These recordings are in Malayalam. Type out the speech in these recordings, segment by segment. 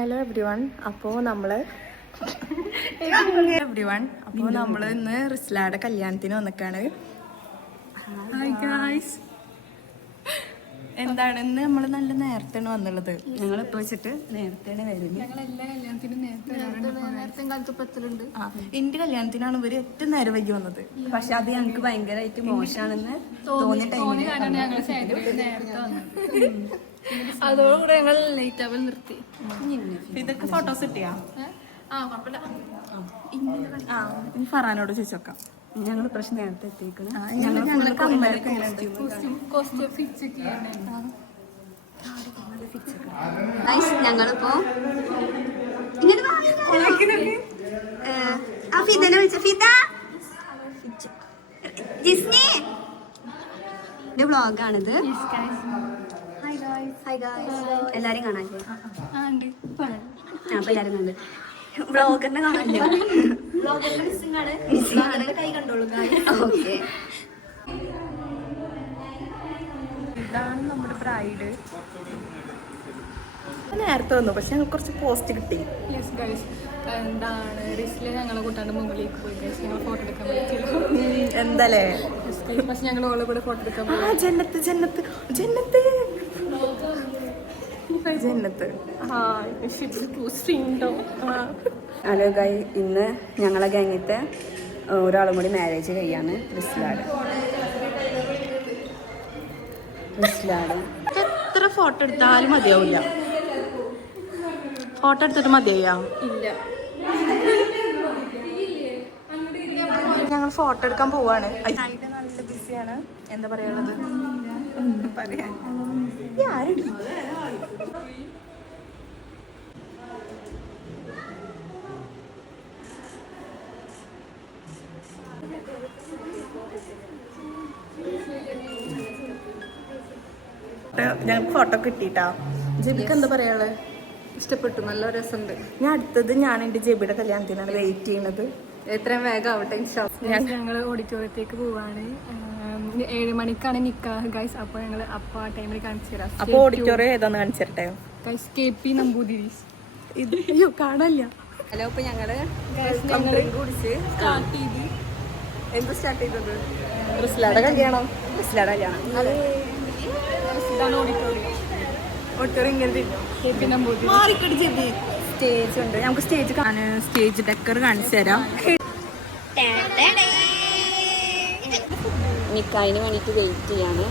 Hello every one. അപ്പോൾ നമ്മൾ ഇന്ന് റിസ്ലായുടെ കല്യാണത്തിന് വന്നിക്കാണ്. Hi guys. എന്താണ് ഇന്ന് നമ്മൾ നല്ല നേരത്തെയാണ് വന്നുള്ളത്. ഞങ്ങളിപ്പോൾ വെച്ചിട്ട് നേരത്തെയാണ് വരുന്നത്. എന്റെ കല്യാണത്തിനാണ് ഇവര് ഏറ്റവും നേരം വൈകി വന്നത്. പക്ഷെ അത് ഞങ്ങൾക്ക് ഭയങ്കരമായിട്ട് മോശമാണെന്ന് തോന്നിയ ടൈമിൽ അതോടുകൂടെ ഞങ്ങൾ ലേറ്റ് ആവാൻ നിർത്തി. ഇതൊക്കെ ഫോട്ടോസ് കിട്ടിയാ ഇനി ഫറാനോട് ചോദിച്ചോക്കാം. ഞങ്ങൾ പ്രശ്നം നേരത്തെ എത്തിക്കണം. ഞങ്ങളിപ്പോ ഫിദനെ വിളിച്ച ഫിദ ജിസ്നി വ്ളോഗാണിത്. എല്ലാരും കാണാല്ലേ? അപ്പൊ എല്ലാരും കണ്ട് വ്ളോഗറിനെ കാണാല്ലോ. ഓക്കെ, ഇതാണ് നമ്മുടെ ബ്രൈഡ്. നേരത്തെ വന്നു, പക്ഷെ ഞങ്ങൾക്ക് കുറച്ച് പോസ്റ്റ് കിട്ടി. യെസ് ഗൈസ്, എന്താണ് റിസ്ലിൽ ഞങ്ങളെ കൂട്ടാണ്ട് മുകളിലേക്ക് പോയി ഗൈസ്. ഞങ്ങൾ ഫോട്ടോ എടുക്കാൻ പറ്റില്ല. എന്താലേ? പക്ഷെ ഞങ്ങൾ ഓളെ കൂടെ ഫോട്ടോ എടുക്കാൻ പോയി. ജന്നത്ത് ജന്നത്ത് ജന്നത്ത് ജന്നത്ത്. ഹലോ ഗായ്, ഇന്ന് ഞങ്ങളെ ഗാങ്ങിത്തെ ഒരാളും കൂടി മാരേജ് കഴിയാണ്. റിസ്ലാഡ് എത്ര ഫോട്ടോ എടുത്താലും മതിയാവില്ല. ഫോട്ടോ എടുത്തിട്ട് മതിയാ ഇല്ല. ഞങ്ങൾ ഫോട്ടോ എടുക്കാൻ പോവാണ്. നല്ല ബിസിയാണ്. എന്താ പറയാനുള്ളത്? പറയാൻ ആരുണ്ട്? ഞങ്ങൾക്ക് ഫോട്ടോ കിട്ടിട്ടാ. ജെബിക്ക് എന്താ പറയാനുള്ളത്? ഇഷ്ടപ്പെട്ടു, നല്ല രസമുണ്ട്. ഞാൻ എൻ്റെ ജെബിയുടെ കല്യാണത്തിനാണ് വെയിറ്റ് ചെയ്യുന്നത്. എത്രയും വേഗം ആവട്ടെ. ഞങ്ങൾ ഓഡിറ്റോറിയത്തേക്ക് പോവാണ്. 7 മണിക്കാണ് നിക്കാഹ് ഗൈസ്. അപ്പൊ ഞങ്ങൾ ആ ടൈമിൽ കാണിച്ചു തരാം. അപ്പൊ ഓഡിറ്റോറിയം ഏതാന്ന് കാണിച്ചു തരട്ടെ ഗൈസ്. KP നമ്പൂതിരീസ്. ഇത് അയ്യോ കാണാനില്ല. ഹലോ, ഇപ്പൊ ഞങ്ങള് കുടിച്ച് സ്റ്റാർട്ട് ചെയ്ത്. എന്ത് സ്റ്റാർട്ട് ചെയ്തത്? റിസ്ലായുടെ കല്യാണം. ഇതാണ് ഓഡിറ്റോറിയം. ഇങ്ങനത്തെ KP നമ്പൂതിരി. സ്റ്റേജ് ഉണ്ട്. നമുക്ക് സ്റ്റേജ് ഡെക്കർ കാണിച്ചു തരാം. നിക്കാഹിന് വേണ്ടിട്ട് വെയിറ്റ് ചെയ്യാണ്.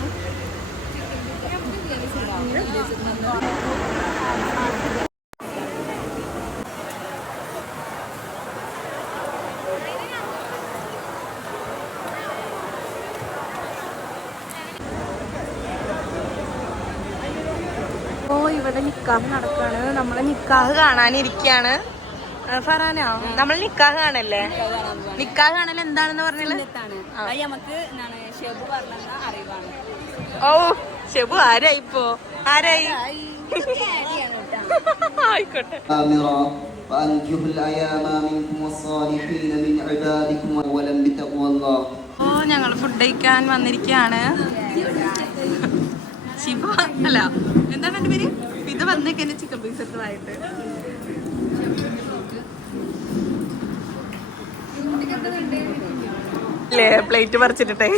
ഇവിടെ നിക്കാഹ് നടക്കാണ്. നമ്മളെ നിക്കാഹ് കാണാനിരിക്കാണ്. ഫറാനോ, നമ്മൾ നിക്കാഹ് കാണല്ലേ? നിക്കാഹ് കാണൽ എന്താണെന്ന് പറഞ്ഞാല് ഓ ഷെബു ആരായി ഇപ്പോ? ആരായി? ആയിക്കോട്ടെ. ഓ ഞങ്ങൾ ഫുഡ് കഴിക്കാൻ വന്നിരിക്കാണ്. ശിവ അല്ല, എന്താണ് എന്റെ പേര്? ഇത് വന്നേക്കെന്നെ ചിക്കൻ പീസ് എടുത്തതായിട്ട്. പ്ലേറ്റ് പറിച്ചിട്ടേ